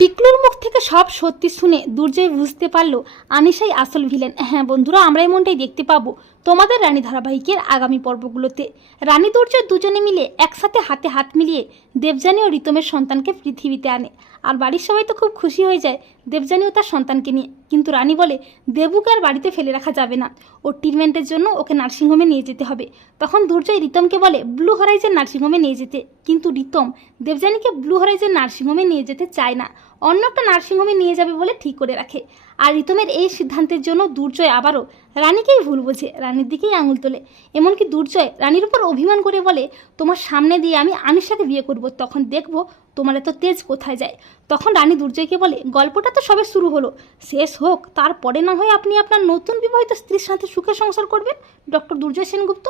পিকলুর মুখ থেকে সব সত্যি শুনে দুর্জয় বুঝতে পারল আনিশাই আসল ভিলেন। হ্যাঁ বন্ধুরা, আমরা এমনটাই দেখতে পাবো তোমাদের রানী ধারাবাহিকের আগামী পর্বগুলোতে। রানী দুর্জয় দুজনে মিলে একসাথে হাতে হাত মিলিয়ে দেবযানী ও রিতমের সন্তানকে পৃথিবীতে আনে। আর বাড়ির সবাই তো খুব খুশি হয়ে যায় দেবযানী ও তার সন্তানকে নিয়ে। কিন্তু রানী বলে, দেবুকে আর বাড়িতে ফেলে রাখা যাবে না। ওর ট্রিটমেন্টের জন্য ওকে নার্সিংহোমে নিয়ে যেতে হবে। তখন দুর্জয় রিতমকে বলে, ব্লু হরাইজের নার্সিংহোমে নিয়ে যেতে। কিন্তু রিতম দেবযানীকে ব্লু হরাইজের নার্সিংহোমে নিয়ে যেতে চায় না। অন্য একটা নার্সিংহোমে নিয়ে যাবে বলে ঠিক করে রাখে। আর রিতমের এই সিদ্ধান্তের জন্য দুর্জয় আবারও রানীকেই ভুল বোঝে, রানীর দিকেই আঙুল তোলে। এমনকি দুর্জয় রানীর উপর অভিমান করে বলে, তোমার সামনে দিয়ে আমি আনিশাকে বিয়ে করব, তখন দেখব তোমার এত তেজ কোথায় যায়? তখন রানী দুর্জয়কে বলে, গল্পটা তো সবে শুরু হলো। শেষ হোক, তারপরে না হয় আপনি আপনার নতুন বিবাহিত স্ত্রীর সাথে সুখে সংসার করবেন? ডক্টর দুর্জয় সেনগুপ্ত?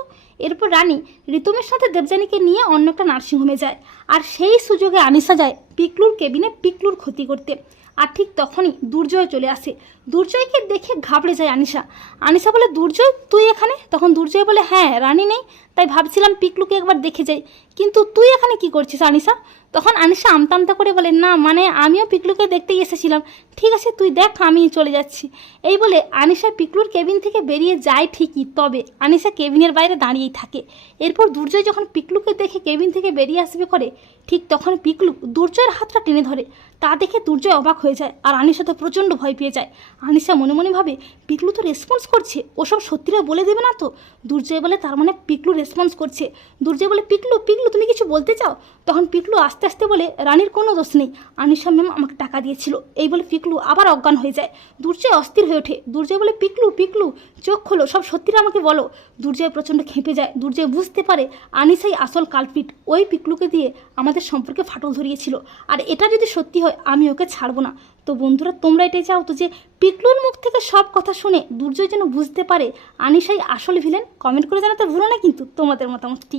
এরপর রানী রিতমের সাথে দেবযানীকে নিয়ে অন্য একটা নার্সিংহোমে যায়। আর সেই সুযোগে আনিসা যায় পিকলুর কেবিনে পিকলুর ক্ষতি করতে। আর ঠিক তখনই দুর্জয় চলে আসে। দুর্জয়কে দেখে ঘাবড়ে যায় আনিশা। আনিশা বলে, দুর্জয়, তুই এখানে? তখন দুর্জয় বলে হ্যাঁ রানী নেই, তাই ভাবছিলাম পিকলুকে একবার দেখে যাই। কিন্তু তুই এখানে কি করছিস আনিশা? তখন আনিশা আমতা আমতা করে বলে, না মানে আমিও পিকলুকে দেখতেই এসেছিলাম। ঠিক আছে, তুই দেখ, আমি চলে যাচ্ছি। এই বলে আনিশা পিকলুর কেবিন থেকে বেরিয়ে যায় ঠিকই, তবে আনিশা কেবিনের বাইরে দাঁড়িয়েই থাকে। এরপর দুর্জয় যখন পিকলুকে দেখে কেবিন থেকে বেরিয়ে আসবে করে ঠিক তখন পিকলু দুর্জয়ের হাতটা টেনে ধরে। তা দেখে দুর্জয় অবাক হয়ে যায় আর আনিশা তো প্রচণ্ড ভয় পেয়ে যায়। আনিশা মনে মনে ভাবে, পিকলু তো রেসপন্স করছে। ওসব সত্যিটা বলে দেবে না তো? দুর্জয় বলে, তার মানে পিকলু রেসপন্স করছে। দুর্জয় বলে, পিকলু পিকলু, তুমি কিছু বলতে চাও? তখন পিকলু আস্তে আস্তে বলে, রানীর কোনো দোষ নেই। আনিশা ম্যাম আমাকে টাকা দিয়েছিল। এই বলে পিকলু আবার অজ্ঞান হয়ে যায়। দুর্জয় অস্থির হয়ে ওঠে। দুর্জয় বলে, পিকলু পিকলু, চোখ খোলো, সব সত্যিটা আমাকে বলো। দুর্জয় প্রচণ্ড খেপে যায়। দুর্জয় বুঝতে পারে আনিসাই আসল কালপিট ওই পিকলুকে দিয়ে আমাদের সম্পর্কে ফাটল ধরিয়েছিল। আর এটা যদি সত্যি হয়, আমি ওকে ছাড়বো না তো বন্ধুরা, তোমরা এটাই চাও তো যে পিকলুর মুখ থেকে সব কথা শুনে দুর্জয় যেন বুঝতে পারে আনিসাই আসল ভিলেন কমেন্ট করে জানাতে ভুলো না কিন্তু তোমাদের মতামতটি।